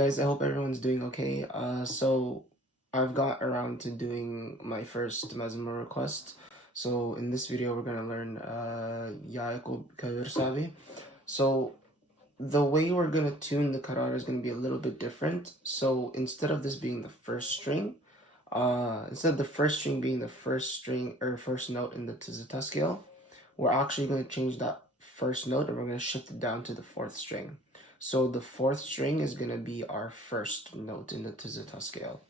guys, I hope everyone's doing okay. So I've got around to doing my first mezmure request. So in this video, we're gonna learn Yaeqob Kebersabeh. So the way we're gonna tune the Krar is gonna be a little bit different. So instead of this being the first string, instead of the first string being the first string or first note in the tizita scale, we're actually gonna change that first note and we're gonna shift it down to the fourth string. So the fourth string is going to be our first note in the tizita scale.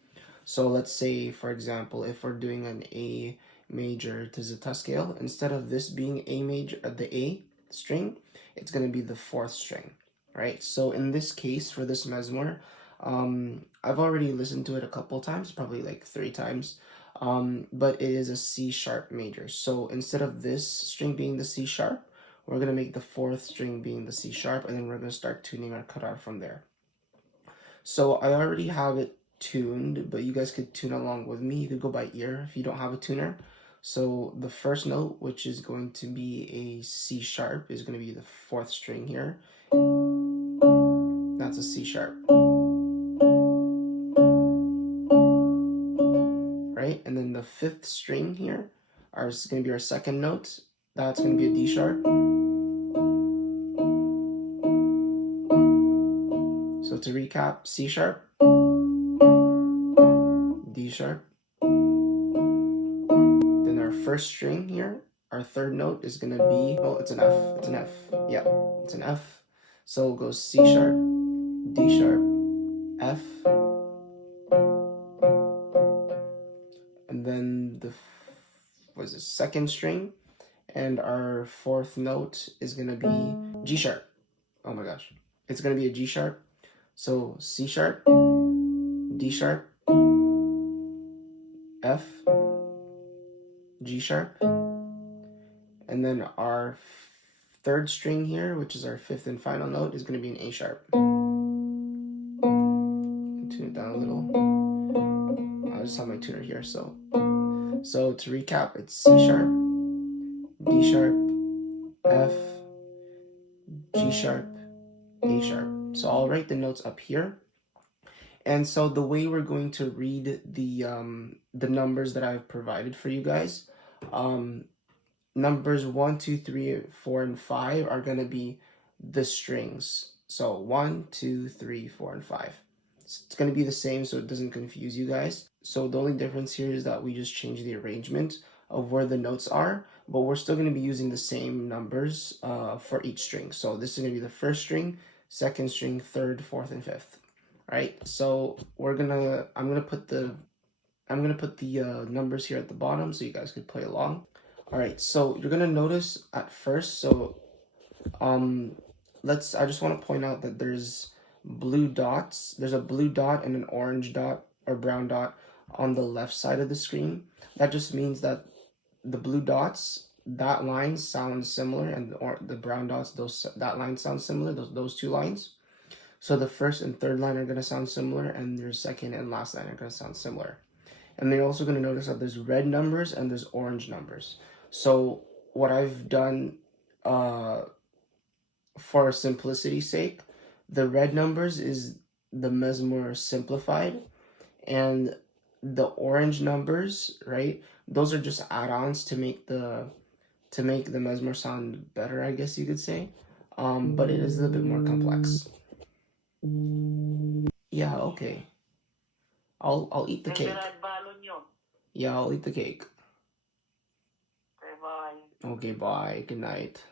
So let's say, for example, if we're doing an A major tizita scale, instead of this being A major, the A string, it's going to be the fourth string, right? So in this case, for this mezmure, I've already listened to it a couple times, probably like 3 times, but it is a C sharp major. So instead of this string being the C sharp, we're going to make the fourth string being the C sharp, and then we're going to start tuning our Krar from there. So I already have it tuned, but you guys could tune along with me. You could go by ear if you don't have a tuner. So the first note, which is going to be a C sharp, is going to be the fourth string here. That's a C sharp. Right? And then the fifth string here is going to be our second note. That's going to be a D sharp. So to recap, C sharp, D sharp. Then our first string here, our third note is going to be, oh, it's an F. It's an F. Yeah, it's an F. So it goes C sharp, D sharp, F. And then the, second string. And our fourth note is going to be G sharp. Oh my gosh. It's going to be a G sharp. So C sharp, D sharp, F, G sharp, and then our third string here, which is our fifth and final note, is going to be an A sharp. Tune it down a little. I just have my tuner here, so to recap, it's C sharp, D sharp, F, G sharp, A sharp. So I'll write the notes up here. And so the way we're going to read the numbers that I've provided for you guys, numbers 1, 2, 3, 4, and 5 are going to be the strings. So 1, 2, 3, 4, and 5. It's going to be the same, so it doesn't confuse you guys. So the only difference here is that we just change the arrangement of where the notes are, but we're still going to be using the same numbers for each string. So this is going to be the first string, second string, third, fourth, and fifth. Right? So I'm gonna put the numbers here at the bottom so you guys could play along. All right, so you're gonna notice at first. So I just want to point out that there's blue dots. There's a blue dot and an orange dot or brown dot on the left side of the screen. That just means that the blue dots, that line sounds similar, and the brown dots, that line sounds similar. Those two lines. So the first and third line are going to sound similar, and your second and last line are going to sound similar. And they're also going to notice that there's red numbers and there's orange numbers. So what I've done for simplicity's sake, the red numbers is the mezmure simplified, and the orange numbers, right, those are just add-ons to make the mezmure sound better, I guess you could say. But it is a little bit more complex. Yeah, okay. I'll eat the cake. Yeah, I'll eat the cake. Okay, bye. Okay, bye. Good night.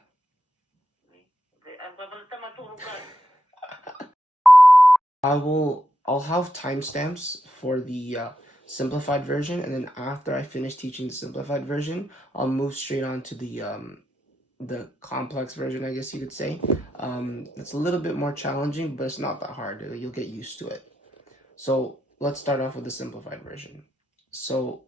I'll have timestamps for the simplified version, and then after I finish teaching the simplified version, I'll move straight on to the complex version, I guess you could say. It's a little bit more challenging, but it's not that hard. You'll get used to it. So let's start off with the simplified version. So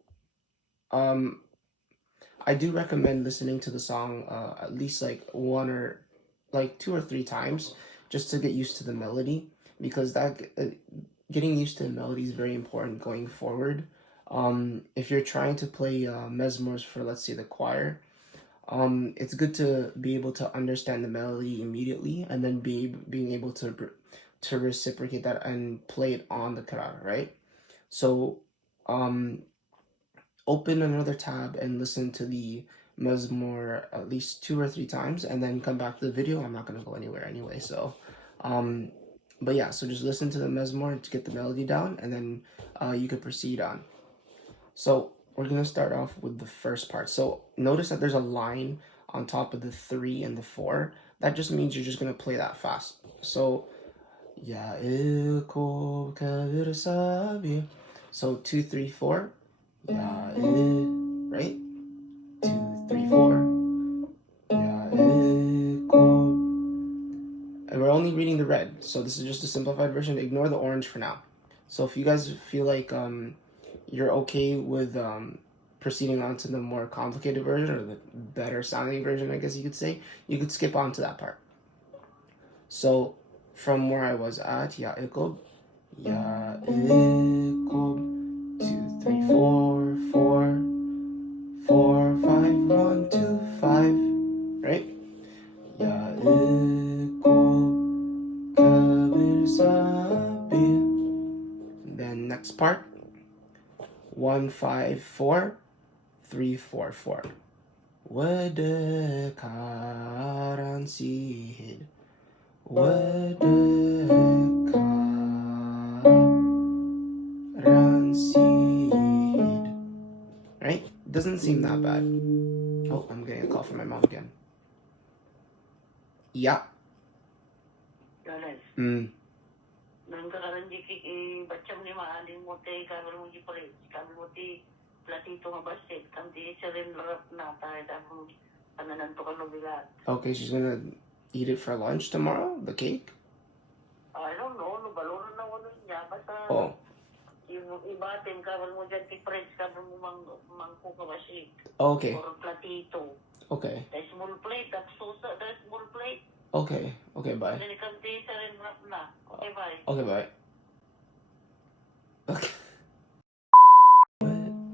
I do recommend listening to the song at least like 2 or 3 times just to get used to the melody, because getting used to the melody is very important going forward. If you're trying to play mezmures for, let's say, the choir, it's good to be able to understand the melody immediately, and then being able to to reciprocate that and play it on the Krar, right? So open another tab and listen to the mezmure at least 2 or 3 times, and then come back to the video. I'm not going to go anywhere anyway, so but yeah, so just listen to the mezmure to get the melody down, and then you could proceed on. So we're going to start off with the first part. So notice that there's a line on top of the 3 and the 4. That just means you're just going to play that fast. So Yaeqob Kebersabeh. So 2, 3, 4. Right? 2, 3, 4. Yaeqob. And we're only reading the red. So this is just a simplified version. Ignore the orange for now. So if you guys feel like you're okay with proceeding on to the more complicated version, or the better sounding version, I guess you could say, you could skip on to that part. So from where I was at, Yaeqob, 2, 3, 4, 4, 4, 5, 1, 2, 5, right? Yaeqob Kebersabeh. Then next part, 1, 5, 4, 3, 4, 4. Wede karan sihid. Wede karan sihid. Right? Doesn't seem that bad. Oh, I'm getting a call from my mom again. Yeah. Nang kakaran di bacham ni maaling mo te kabel mo di pare kabel mo ti platito mabasit kam di serin rap na tayo dapat pananan to kano bilat. Okay, she's gonna eat it for lunch tomorrow, the cake? I don't know, no balon na wala niya basta. Oh. Iba tim kabel mo dyan ti fridge kabel mo mangko kabasit. Okay. Or platito. Okay. The small plate, that sosa, the small plate. Okay. Okay, bye. Then kam ti serin rap na. Okay, bye. Okay, bye. Okay.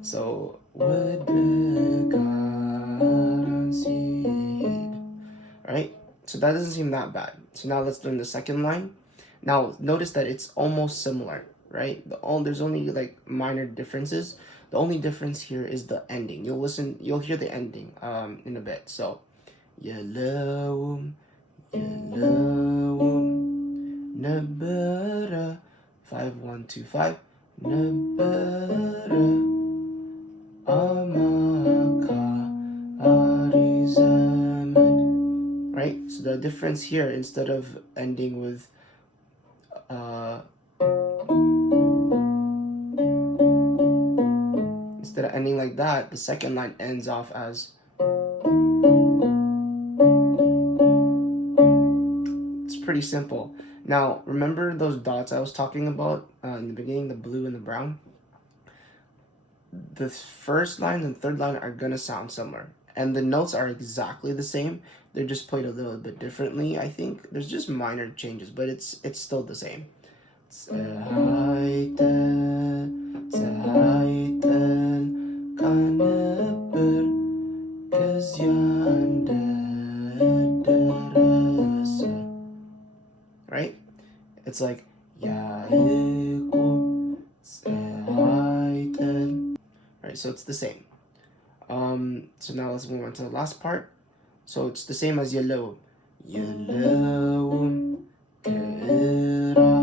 So, right? So that doesn't seem that bad. So now let's learn the second line. Now notice that it's almost similar, right? There's only like minor differences. The only difference here is the ending. You'll hear the ending in a bit. So yellow nebera 5 1 2 5 nebera amaka arizamed. Right? So the difference here, instead of ending with instead of ending like that, the second line ends off as. It's pretty simple. Now, remember those dots I was talking about in the beginning, the blue and the brown? The first line and third line are gonna sound similar, and the notes are exactly the same. They're just played a little bit differently, I think. There's just minor changes, but it's still the same. Right? It's like Yaeqob. Right, so it's the same. So now let's move on to the last part. So it's the same as yellow. Yellow Kra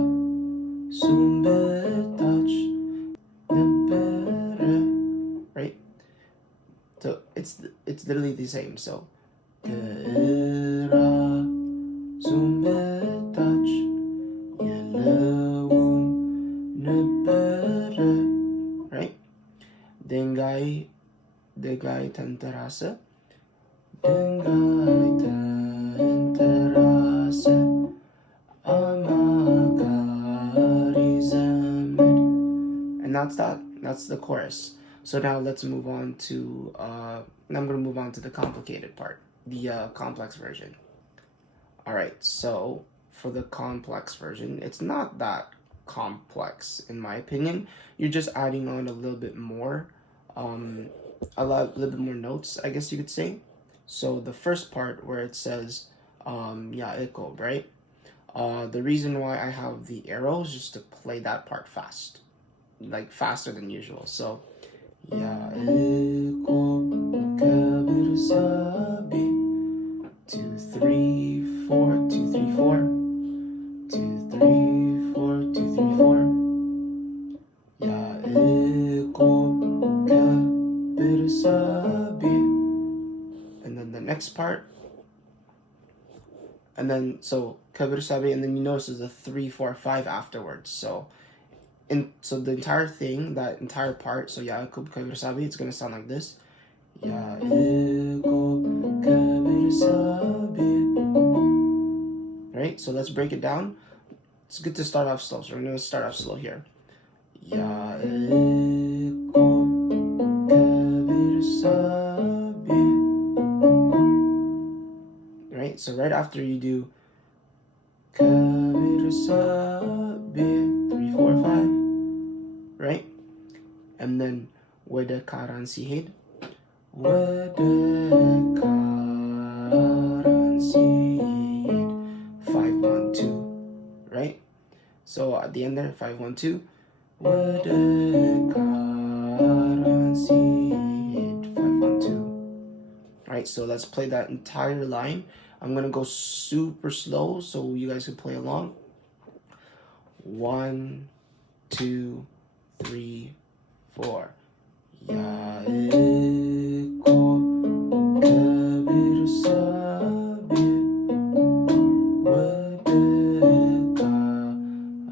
Sumbetach Nebere. Right? So it's literally the same. So Kra Sumbetach Yellow Nebere. Right? Dengay tenterase. Dengay tenterase. Amagarizamed. And that's that. That's the chorus. So now let's move on to I'm gonna move on to the complicated part, the complex version. Alright, so for the complex version, it's not that complex in my opinion. You're just adding on a little bit more, a little bit more notes, I guess you could say. So the first part where it says Yaeqob, right? The reason why I have the arrows just to play that part fast, like faster than usual. So Yaeqob Kebersabeh, 2 3 4 2 3 4 2 3 4 2 3 4. Yaeqob Kebersabeh. And then the next part, and then so Kebersabeh, and then you notice there's a 3 4 5 afterwards. So the entire thing, that entire part, so Yaeqob Kebersabeh, it's gonna sound like this. Yaeqob Kebersabeh. Right? So let's break it down. It's good to start off slow. So we're gonna start off slow here. Yaeqob Kebersabeh. Right? So right after you do Kebersabeh, 3 4 5, right? And then wede karan sihed, wede karan sihed, 5 1 2, right? So at the end there, 5 1 2, wede karan sihed, 5 1 2. Right, so let's play that entire line. I'm gonna go super slow so you guys can play along. 1 2 3 4. Yaeqob Kebersabeh, wede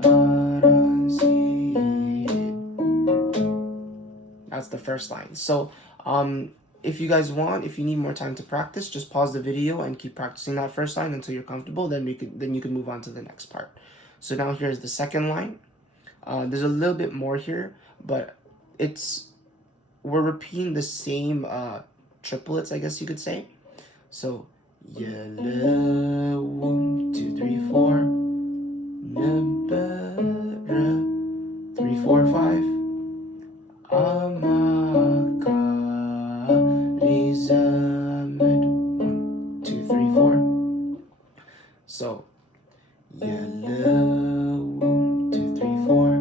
karan sihed. That's the first line. So if you guys want, if you need more time to practice, just pause the video and keep practicing that first line until you're comfortable. Then you can move on to the next part. So now here's the second line. There's a little bit more here, but we're repeating the same triplets, I guess you could say. So Yelewum, 2 3 4, Nebere, 3 4 5, Amaka. 1 2 3 4. So Yelewum, 2 3 4,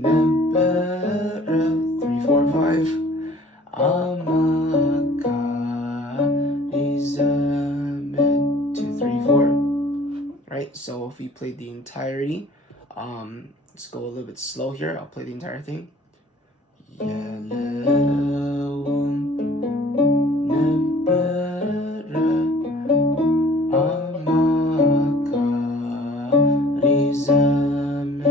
Nebere, 3 4 5, Amaka 2 3 4. Right, so if we play the entirety, let's go a little bit slow here. I'll play the entire thing. Yelewum, nebere, amaka, rizamed.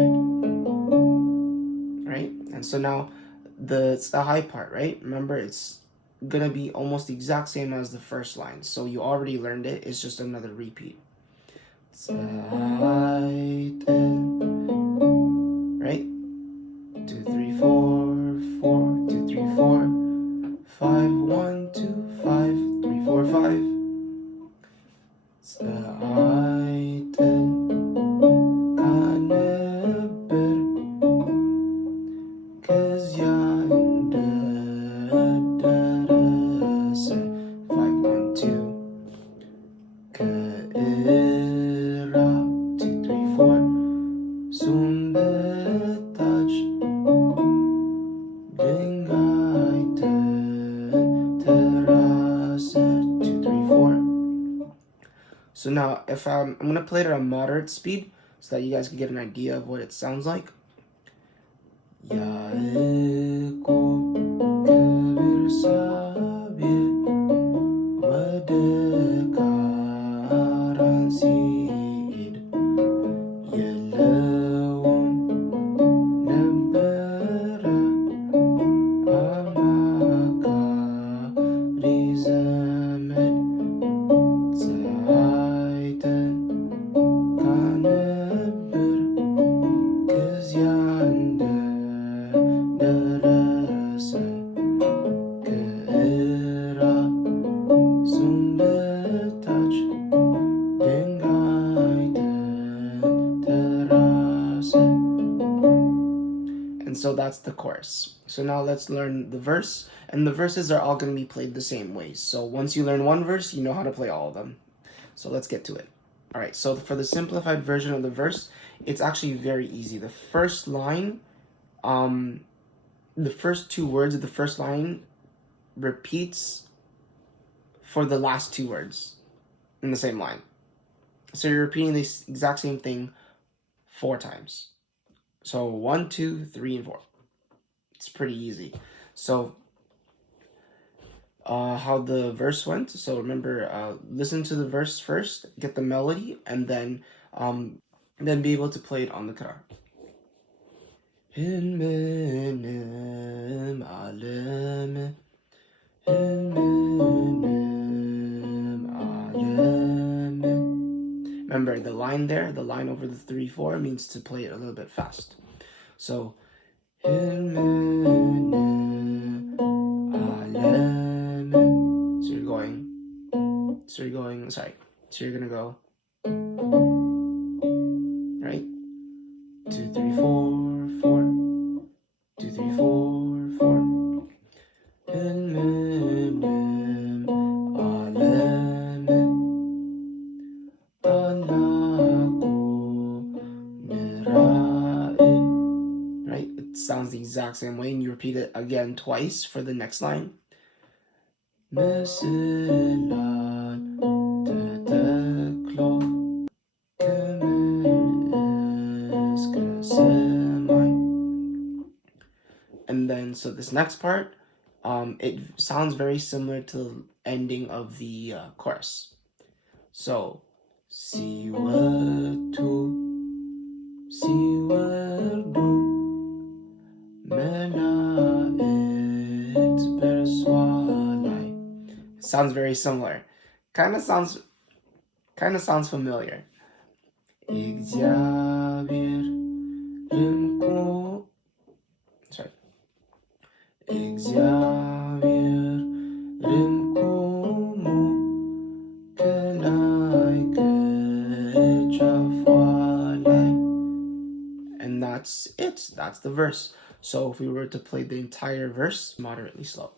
Right, and so now it's the high part, right? Remember, it's gonna be almost the exact same as the first line, so you already learned it. It's just another repeat. Right? 2 3 4 4 2 3 4 5 1 2 5 3 4 5. So now, if I'm gonna play it at a moderate speed so that you guys can get an idea of what it sounds like. Yaeqob Kebersabeh, wede karan sihed, Yelewum, nebere, amaka, rizamed. And so that's the chorus. So now let's learn the verse, and the verses are all going to be played the same way. So once you learn one verse, you know how to play all of them. So let's get to it. All right, so for the simplified version of the verse, it's actually very easy. The first line, the first two words of the first line repeats for the last two words in the same line. So you're repeating the exact same thing 4 times. So 1, 2, 3, and 4. It's pretty easy. So how the verse went. So remember, listen to the verse first, get the melody, and then be able to play it on the Krar. Remember the line there, the line over the 3-4 means to play it a little bit fast. So so you're gonna go, right? 2, 3, 4, 4, 2, 3, 4, 4. Right? It sounds the exact same way, and you repeat it again twice for the next line. And then, so this next part, it sounds very similar to the ending of the chorus. So, siwatu, melait berswalai. Sounds very similar. Kind of sounds familiar. And that's it. That's the verse. So if we were to play the entire verse moderately slow.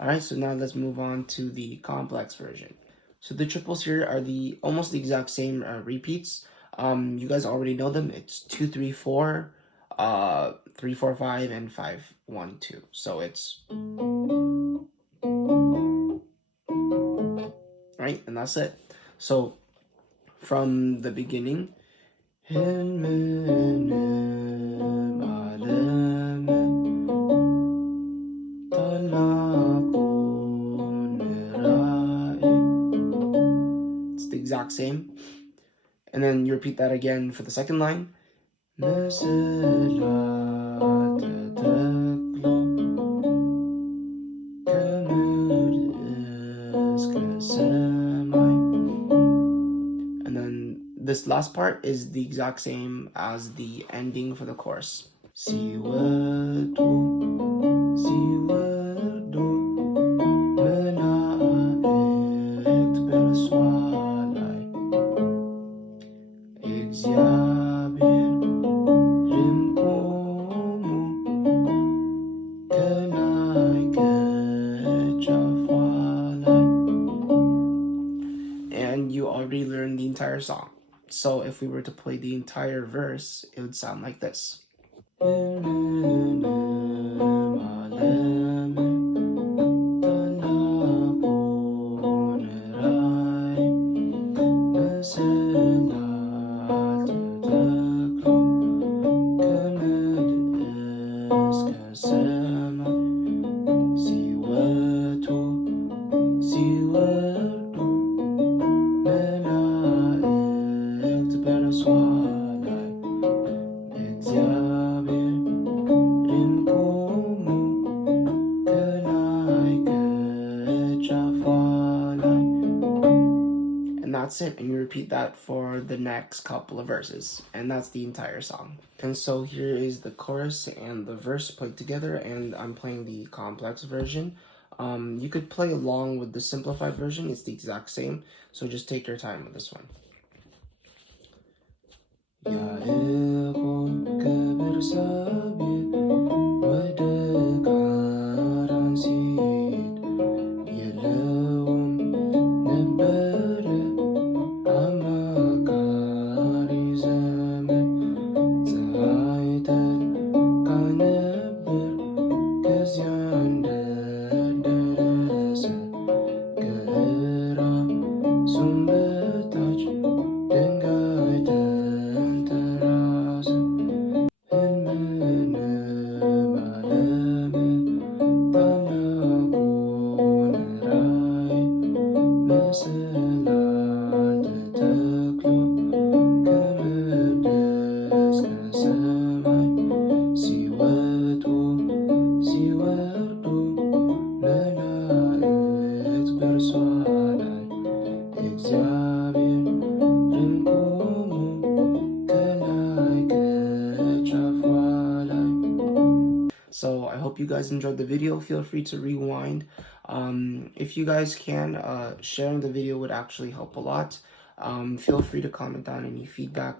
Alright, so now let's move on to the complex version. So the triples here are almost the exact same repeats. You guys already know them. It's 2, 3, 4, 3, 4, 5, and 5, 1, 2. So it's right, and that's it. So from the beginning, it's the exact same. And then you repeat that again for the second line. And then this last part is the exact same as the ending for the chorus. And you already learned the entire song. So if we were to play the entire verse, it would sound like this. that's it. And you repeat that for the next couple of verses. And that's the entire song. And so here is the chorus and the verse played together, and I'm playing the complex version. You could play along with the simplified version. It's the exact same. So just take your time with this one. Yaeqob Kebersabeh ወደ ካራን ሲሄድ የለውም ነበረ አማካሪ ዘመድ ፀሐይ ጠልቃ ነበር ከዚያ እንደደረሰ ከራሱም በታች ድንጋይ ተንተራሰ ሕልምንም ዓለም ታላቁን ራእይ መሰላል ተተክሎ ከምድር እስከ ሰማይ ሲወጡ ሲወርዱ መላእክት በእርሷ ላይ እግዚአብሔርም ቆሞ ከላይ ከጫፏ ላይ። So I hope you guys enjoyed the video. Feel free to rewind. If you guys can, sharing the video would actually help a lot. Feel free to comment down any feedback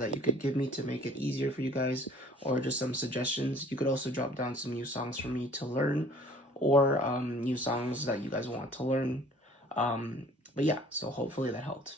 that you could give me to make it easier for you guys, or just some suggestions. You could also drop down some new songs for me to learn, or new songs that you guys want to learn. But yeah, so hopefully that helped.